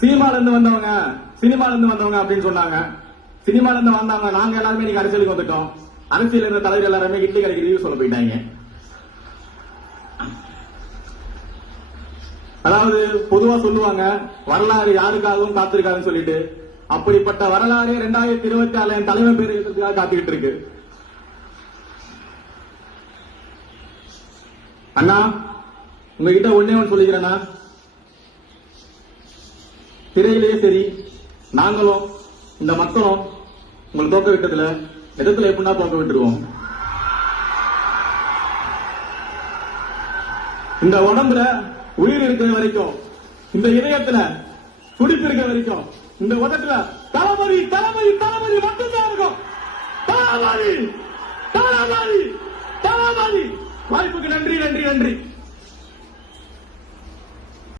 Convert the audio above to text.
சினிமால இருந்து வந்தவங்க அப்படின்னு சொன்னாங்க. சினிமால இருந்து வந்தாங்க. நாங்க எல்லாருமே நீங்க அரசியலுக்கு வந்துட்டோம். அரசியல் இருந்த தலைவர் எல்லாருமே இட்லி கடைக்கு ரிவ்யூ சொல்ல போயிட்டாங்க. அதாவது பொதுவா சொல்லுவாங்க வரலாறு யாருக்காகவும் காத்திருக்காதுன்னு சொல்லிட்டு, அப்படிப்பட்ட வரலாறு 2026 தலைவர் பேர் எழுதுறதுக்காக காத்துக்கிட்டு இருக்கு. அண்ணா உங்ககிட்ட ஒன்னே ஒன்று சொல்லிக்கிறேன்னா, திரையிலேயே சரி நாங்களும் இந்த மக்களும் உங்களை தோக்க விட்டதுல இடத்துல எப்படின்னா தோக்க விட்டுருவோம். இந்த உடம்புல உயிர் இருக்கிற வரைக்கும், இந்த இதயத்துல துடிப்பு இருக்கிற வரைக்கும், இந்த உதட்டுல தளபதி தளபதி தளபதி மட்டும்தான் இருக்கும். தளபதி தளபதி தளபதி. வாய்ப்புக்கு நன்றி நன்றி நன்றி.